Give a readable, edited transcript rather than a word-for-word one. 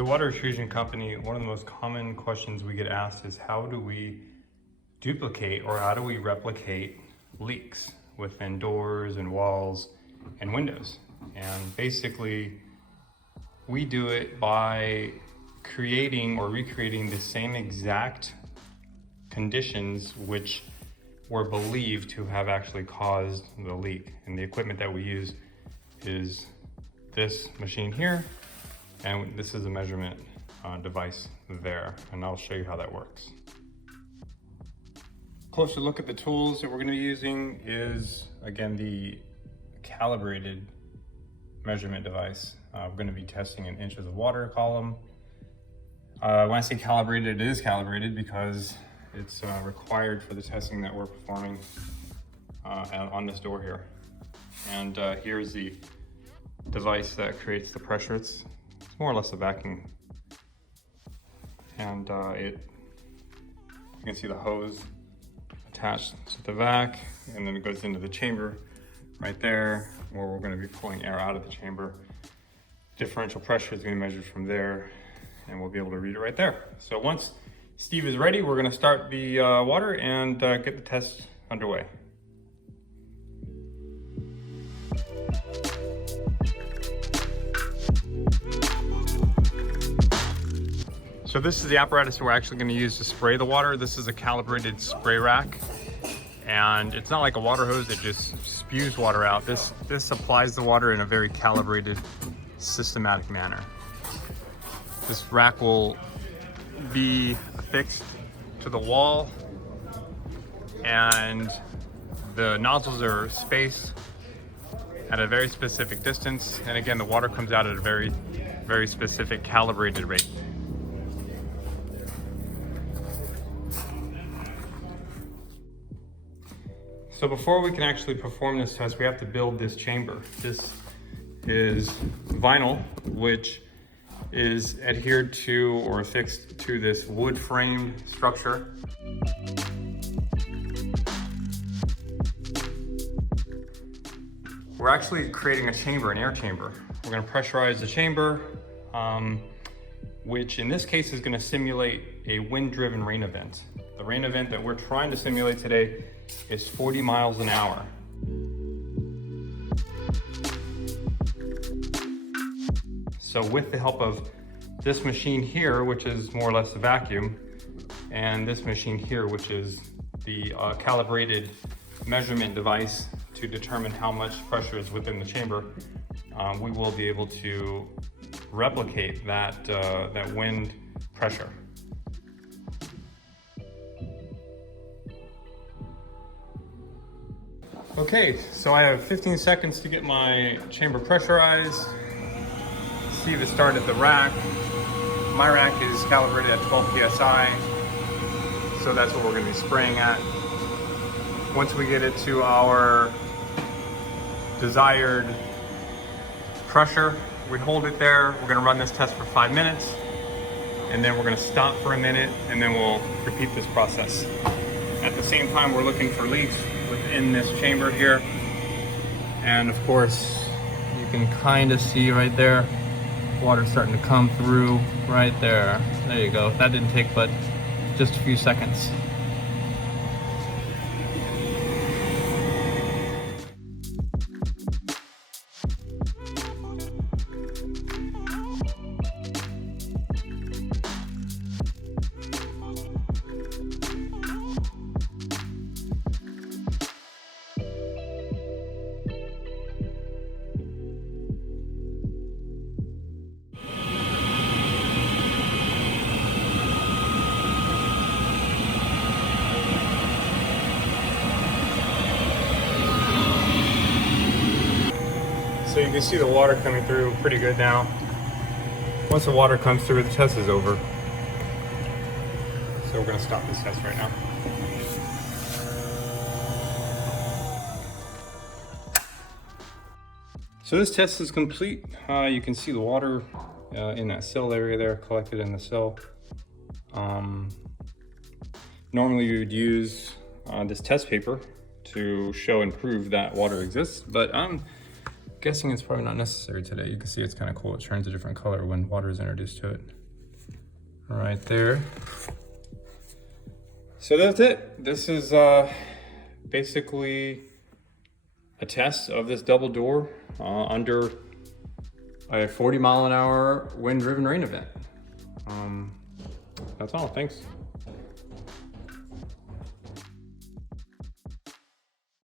as a water intrusion company, one of the most common questions we get asked is how do we duplicate or how do we replicate leaks within doors and walls and windows? And basically, we do it by creating or recreating the same exact conditions which were believed to have actually caused the leak. And the equipment that we use is this machine here, and this is a measurement device there, and I'll show you how that works. Closer look at the tools that we're going to be using is, again, the calibrated measurement device. We're going to be testing in inches of water column. When I say calibrated, it is calibrated because it's required for the testing that we're performing on this door here. And here's the device that creates the pressure. It's more or less a vacuum. And you can see the hose attached to the vac, and then it goes into the chamber right there, where we're going to be pulling air out of the chamber. Differential pressure is going to be measured from there, and we'll be able to read it right there. So once Steve is ready, we're going to start the water and get the test underway. So this is the apparatus we're actually going to use to spray the water. This is a calibrated spray rack, and it's not like a water hose that just spews water out. This applies the water in a very calibrated, systematic manner. This rack will be affixed to the wall, and the nozzles are spaced at a very specific distance. And again, the water comes out at a very, very specific calibrated rate. So before we can actually perform this test, we have to build this chamber. This is vinyl, which is adhered to or affixed to this wood frame structure. We're actually creating a chamber, an air chamber. We're going to pressurize the chamber, which in this case is going to simulate a wind-driven rain event. The rain event that we're trying to simulate today is 40 miles an hour. So with the help of this machine here, which is more or less a vacuum, and this machine here, which is the calibrated measurement device to determine how much pressure is within the chamber, we will be able to replicate that wind pressure. Okay, so I have 15 seconds to get my chamber pressurized. Steve has started the rack. My rack is calibrated at 12 psi, so that's what we're going to be spraying at. Once we get it to our desired pressure, we hold it there. We're going to run this test for 5 minutes, and then we're going to stop for a minute, and then we'll repeat this process. At the same time, we're looking for leaks within this chamber here, and of course you can kind of see right there water starting to come through right there. There you go. That didn't take but just a few seconds. So you can see the water coming through pretty good now. Once the water comes through, the test is over. So we're going to stop this test right now. So this test is complete. You can see the water in that sill area there, collected in the sill. Normally you would use this test paper to show and prove that water exists, but guessing it's probably not necessary today. You can see it's kind of cool. It turns a different color when water is introduced to it. Right there. So that's it. This is basically a test of this double door under a 40-mile-an-hour wind-driven rain event. That's all. Thanks.